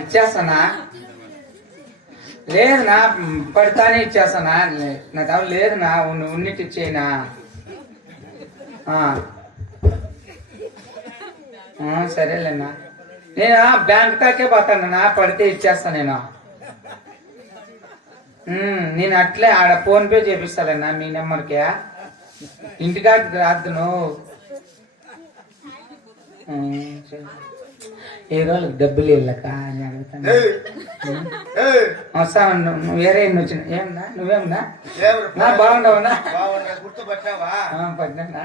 ఇచ్చేస్తానా? లేదునా, పడతానే ఇచ్చేస్తానా? నా దగ్గర లేదునా, ఉన్నిటి ఇచ్చేనా? సరేలేనా, నేను బ్యాంక్ దాకే పోతానన్నా, పడితే ఇచ్చేస్తా నేను. నేను అట్లే ఆడ ఫోన్ పే చేపిస్తాలేనా మీ నెంబర్కి, ఇంటికాడికి రాదు నువ్వు. ఏ రోజులకు డబ్బులు వెళ్ళక అని అడుగుతాను. వస్తాను, నువ్వు వేరే ఎన్ని వచ్చిన ఏమన్నా? నువ్వేమన్నా బాగుండవునా? పట్టినా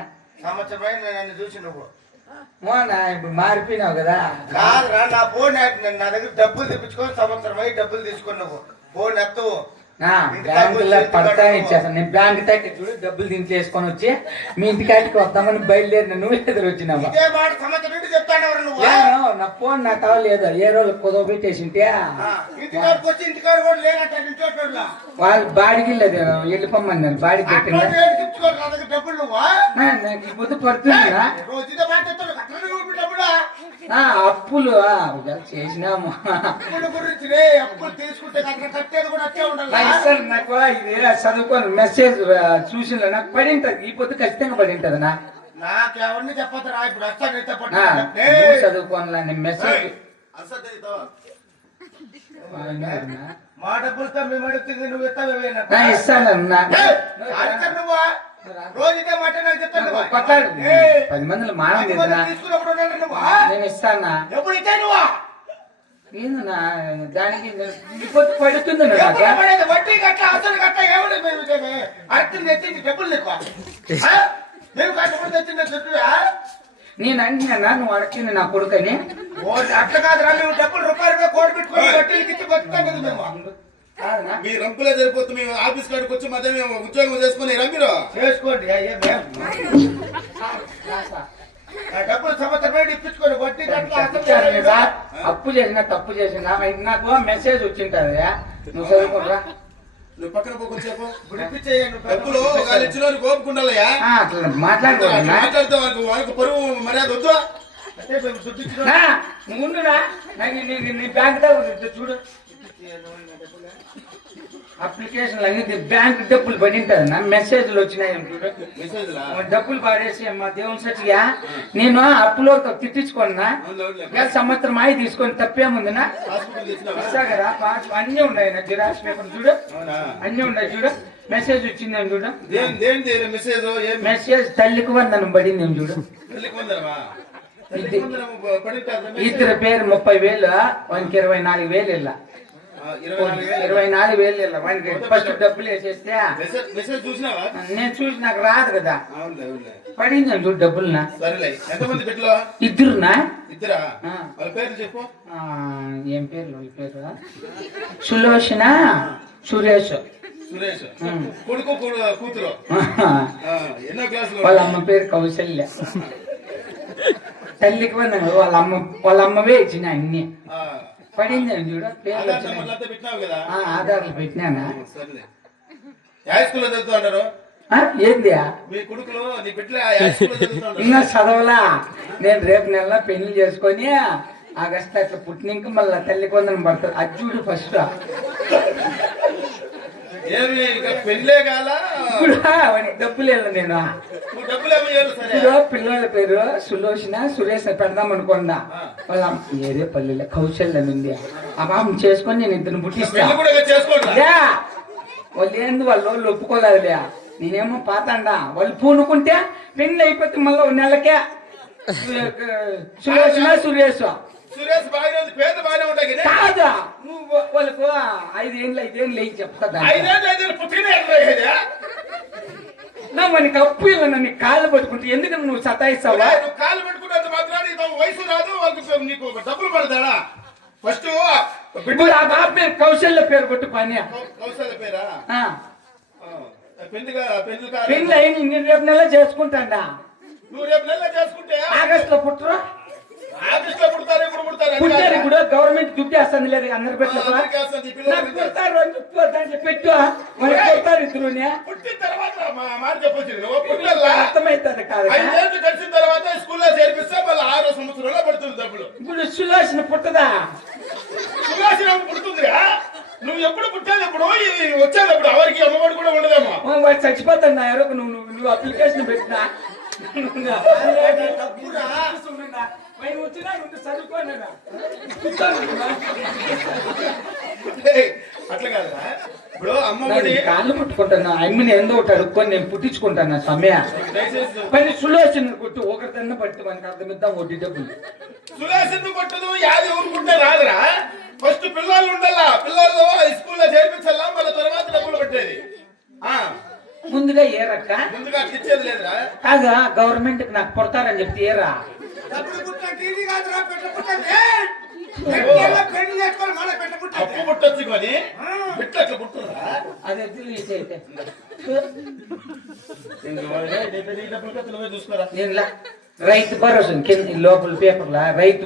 ఇప్పుడు మారిపోయినావు కదా. నా ఫోన్ నా దగ్గర డబ్బులు తెప్పించుకొని సంవత్సరం అయి డబ్బులు తీసుకున్నావు. ఫోన్ ఎత్తవు, బ్యాంకులో పడతానే ఇచ్చేస్తాను. నేను బ్యాంక్ తగ్గి చూడు, డబ్బులు దీంట్లో వేసుకొని వచ్చి మీ ఇంటికాటికి వద్దామని బయలుదేరిన, నువ్వు ఎదురు వచ్చినావా? నా ఫోన్ నాకు అవ్వలేదు. ఏ రోజు కుదవ పెట్టేసింటే వాళ్ళు బాడికి వెళ్ళిపోమన్నారు. బాడీ పెట్టిందా నాకు పొద్దు పడుతుందా? అప్పులు చేసినాము. నాకు ఇది చదువుకోను మెసేజ్ చూసిన నాకు పడి ఉంటది. ఈ పొద్దు ఖచ్చితంగా పడి ఉంటది. నాకెవరిని చెప్పరా ఇప్పుడు చదువుకోని మెసేజ్ మా డబ్బులతో మేము అడుగుతుంది, నువ్వు ఇస్తాను. రోజుకే మాట నాకు చెప్తాను. 10 మందిలో మానం నేను ఇస్తానా? ఎప్పుడు ఇచ్చా నువ్వు? ఏందన్నా దానికి పడుతుంది వడ్డీ కట్ట అసలు కట్ట ఏమన్నా అర్థం తెచ్చింది డబ్బులు ఎక్కువ నేను కష్టపడి తెచ్చింది చుట్టూ. నేను అంటున్నా నువ్వు అడిగింది నా కొడుకని. అట్లా కాదురా, మేము డబ్బులు రూపాయలు కోడి పెట్టుకుని వడ్డీలకి ఇచ్చి బతుకుతాం కదా మేము. మీ రంపులే సరిపోతుంది. మేము ఆఫీస్ కాడికి వచ్చి మధ్య మేము ఉద్యోగం చేసుకుని రంపిలో చేసుకోండి. డబ్బులు సంవత్సరం ఇప్పించుకోండి. వడ్డీ అప్పు చేసినా తప్పు చేసినా నాకు మెసేజ్ వచ్చింటది. నువ్వు చదువుకోరా, నువ్వు పక్కన పోకొని చెప్పు. డబ్బులు కోపుకుండాలయ్యా, మాట్లాడితే వాళ్ళకి పరువు మర్యాద వద్దు. ముందునా నీ బ్యాంక్ దగ్గర చూడు, అప్లికేషన్ అన్ని బ్యాంక్ డబ్బులు పడి ఉంటది. నా మెసేజ్లు వచ్చినాయి డబ్బులు పడేసి మా దేవుని సచ్చిగా నేను అప్పులో తిట్టించుకున్నా. సంవత్సరం అయి తీసుకొని తప్పేముందినా? కదా అన్ని ఉన్నాయి. నా జిరాక్స్ పేపర్ చూడు, అన్ని ఉన్నాయి చూడు. మెసేజ్ వచ్చిందని చూడు. మెసేజ్ తల్లికి వందనం పడింది చూడు. ఇద్దరు పేరు 30,000, వానికి 24,000 ఇలా 24,000 ఇలా వానికి ఫస్ట్ డబ్బులు వేసేస్తే నేను చూసి నాకు రాదు కదా. పడింది చూడు డబ్బులునా. ఇద్దరునా? ఏం పేర్లు? వాళ్ళ పేరు సులోచన, సురేష్. వాళ్ళ అమ్మ పేరు కౌశల్య. తల్లికి వాళ్ళ అమ్మవే ఇచ్చిన అన్ని పడింది చూడ. ఆధార్లు పెట్టినానా? ఏంది ఇంకా చదవలా. నేను రేపు నెల పెళ్లి చేసుకొని ఆగస్టు అట్లా పుట్టినాక మళ్ళా తల్లి కొందరం పడతారు. అది చూడు ఫస్ట్. డబ్బులు వెళ్ళ నేను పిల్లల పేరు సులోచన, సురేష్ పెడదాం అనుకున్నా. వాళ్ళ ఏదే పల్లెలో కౌశల్యం ఉంది. ఆ పాపం చేసుకొని నేను ఇద్దరు పుట్టిస్తా. వాళ్ళు ఏంది వాళ్ళు ఒప్పుకోలేదులే. నేనేమో పాతండా వాళ్ళు పూనుకుంటే పెళ్లి అయిపోతే మళ్ళీ నెలకే సులోచన, సురేష్. కాదా నువ్వు వాళ్ళకు 5 ఏళ్ళు అయి చెప్తా. మనకి అప్పు ఇలా నన్ను కాళ్ళు పట్టుకుంటే ఎందుకు నువ్వు సతాయిస్తావా? కాళ్ళు పెట్టుకుంటే మాత్రం వయసు రాదు వాళ్ళకి, నీకు డబ్బులు పడతాడా? ఫస్ట్ ఇప్పుడు ఆ బాబు పేరు కౌశల్య పేరు కొట్టు పని. కౌశల్య పేరా? పెళ్లి అయింది. నేను రేపు నెల చేసుకుంటాడా? నువ్వు రేపు నెల చేసుకుంటే ఆగస్టు లో పుట్టరు. ఆగస్టు లో పుడతారు. ఎప్పుడు పుడతారు? పుట్టారు. ఇప్పుడు గవర్నమెంట్ దుడ్డు వేస్తుంది లేదు అందరు పెట్టారు. పెట్టు మరి కొడతారు ఇద్దరు. పుట్టిన తర్వాత మా మాట చెప్పొచ్చింది నువ్వు పుట్టల్లా అర్థమైతుంది కాదు 5 ఏళ్ళు కలిసిన తర్వాత స్కూల్లో చేర్పిస్తే మళ్ళీ 6వ సంవత్సరంలో పడుతుంది డబ్బులు. ఇప్పుడు సులోచన పుట్టదా? సువాసన పుడుతుందిరా. నువ్వు ఎప్పుడు పుట్టేది ఎప్పుడు వచ్చేది ఎప్పుడు ఎవరికి అమ్మఒడి కూడా ఉండదేమో. వాడు చచ్చిపోతాడు ఎవరో నువ్వు అప్లికేషన్ పెట్టినా తప్పురా. అట్లా కాదురా. ఇప్పుడు అమ్మఒడి కాళ్ళు పుట్టుకుంటాను అమ్మని ఎందో ఒకటి అడుక్కొని నేను పుట్టించుకుంటాను సమయ దయచేసి పని సులోచన కొట్టు ఒకరిదన్నా పట్టి మనకి అర్థమిద్దాం వడ్డీ డబ్బులు. సురేష్ కొట్టదు యాది ఊరుకుంటే రాదురా. ఫస్ట్ పిల్లలు ఉండాలా, పిల్లలు స్కూల్లో చేర్పించాలా, మళ్ళీ తర్వాత డబ్బులు పట్టేది. ముందుగా ఏరక్క ముందుగా అట్లా ఇచ్చేది లేదురా. కాగా గవర్నమెంట్ కి నాకు పుడతారని చెప్తే ఏరా డబ్బులు పుట్టినట్టు ఇది కాదురా, పెట్ట పుట్టినట్టు. పెట్టేలా పెళ్లి చేసుకొని మళ్ళీ పెట్ట అప్పు పుట్టినట్టు. పుట్టొచ్చు కానీ బిట్ట అట్లా పుట్టురా. అదే తెలియతే అయితే డబ్బులు నువ్వే చూసుకోరా. నేను రైతు భరోసా కింద లోపల పేపర్లా రైతు